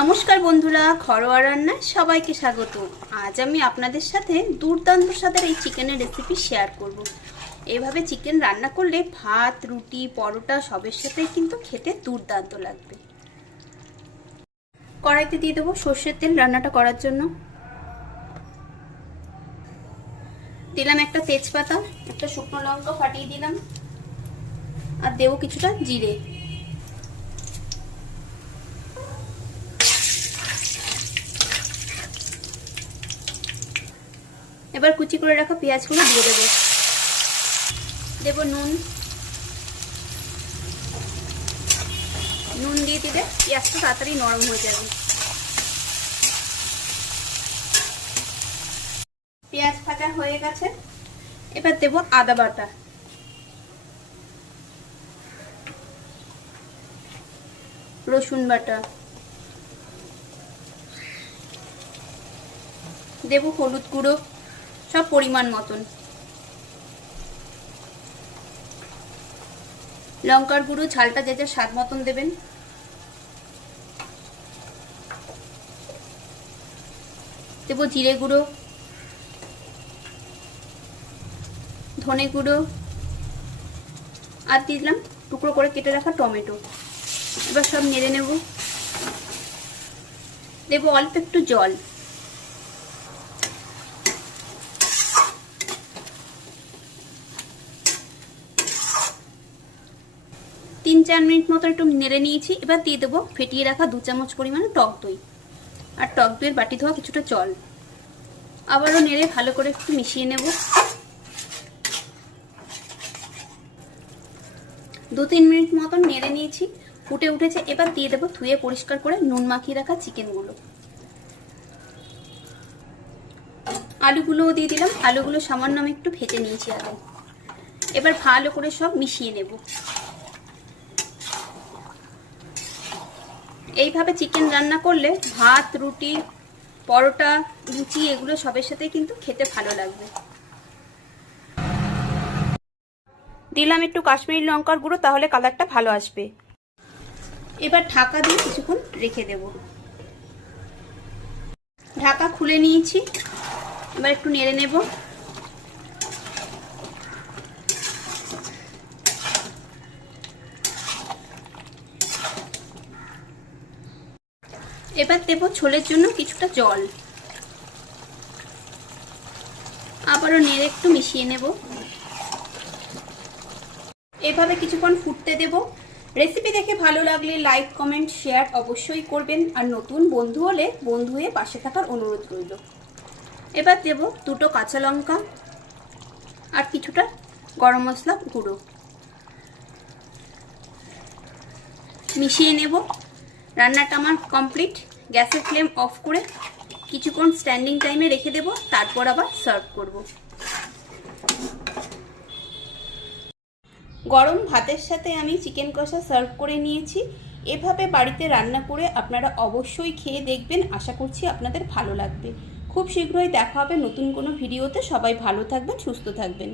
নমস্কার বন্ধুরা, ঘরোয়া রান্নায় সবাইকে স্বাগত। আজ আমি আপনাদের সাথে দুর্দান্ত স্বাদের এই চিকেনের রেসিপি শেয়ার করব। এইভাবে চিকেন রান্না করলে ভাত, রুটি, পরোটা সবের সাথে কিন্তু খেতে দুর্দান্ত লাগবে। কড়াইতে দিয়ে দেবো সর্ষের তেল রান্নাটা করার জন্য। দিলাম একটা তেজপাতা, একটা শুকনো লঙ্কা ফাটিয়ে দিলাম, আর দেবো কিছুটা জিরে। এবার কুচি করে রাখা পেঁয়াজগুলো দিয়ে দেবো। দেবো নুন দিয়ে দিলে পেঁয়াজটা তাড়াতাড়ি নরম হয়ে যাবে। পেঁয়াজ ভাজা হয়ে গেছে, এবার দেবো আদা বাটা, রসুন বাটা, দেবো হলুদ গুঁড়ো সব পরিমাণ মতন, লঙ্কার গুঁড়ো ঝালটা যে যা স্বাদ মতন দেবেন, দেবো জিরে গুঁড়ো, ধনে গুঁড়ো, আর দিলাম টুকরো করে কেটে রাখা টমেটো। এবার সব নেড়ে নেব। দেবো অল্প একটু জল। তিন চার মিনিট মতো একটু নেড়ে নিয়েছি। এবার দিয়ে দেবো ফেটিয়ে রাখা 2 চামচ পরিমাণে টক দই, আর টক দইয়ের বাটি ধোয়া কিছুটা জল। আবারও নেড়ে ভালো করে একটু মিশিয়ে নেব। 2-3 মিনিট মতো নেড়ে নিয়েছি, ফুটে উঠেছে। এবার দিয়ে দেবো ধুয়ে পরিষ্কার করে নুন মাখিয়ে রাখা চিকেনগুলো। আলুগুলোও দিয়ে দিলাম। আলুগুলো সামান্য আমি একটু ভেজে নিয়েছি আগে। এবার ভালো করে সব মিশিয়ে নেব। এইভাবে চিকেন রান্না করলে ভাত, রুটি, পরোটা, লুচি এগুলো সবের সাথে কিন্তু খেতে ভালো লাগবে। দিলাম একটু কাশ্মীরি লঙ্কার গুঁড়ো, তাহলে কালারটা ভালো আসবে। এবার ঢাকা দিয়ে কিছুক্ষণ রেখে দেব। ঢাকা খুলে নিয়েছি, এবার একটু নেড়ে নেব। এবার দেবো ঝোলের জন্য কিছুটা জল। আবারও নেড়ে একটু মিশিয়ে নেব। এভাবে কিছুক্ষণ ফুটতে দেব। রেসিপি দেখে ভালো লাগলে লাইক, কমেন্ট, শেয়ার অবশ্যই করবেন, আর নতুন বন্ধু হলে বন্ধু হয়ে পাশে থাকার অনুরোধ রইল। এবার দেব 2টো কাঁচা লঙ্কা আর কিছুটা গরম মশলা গুঁড়ো। মিশিয়ে নেব। রান্নাটা আমার কমপ্লিট। গ্যাসের ফ্লেম অফ করে কিছুক্ষণ স্ট্যান্ডিং টাইমে রেখে দেব, তারপর আবার সার্ভ করব। গরম ভাতের সাথে আমি চিকেন কষা সার্ভ করে নিয়েছি। এভাবে বাড়িতে রান্না করে আপনারা অবশ্যই খেয়ে দেখবেন। আশা করছি আপনাদের ভালো লাগবে। খুব শীঘ্রই দেখা হবে নতুন কোনো ভিডিওতে। সবাই ভালো থাকবেন, সুস্থ থাকবেন।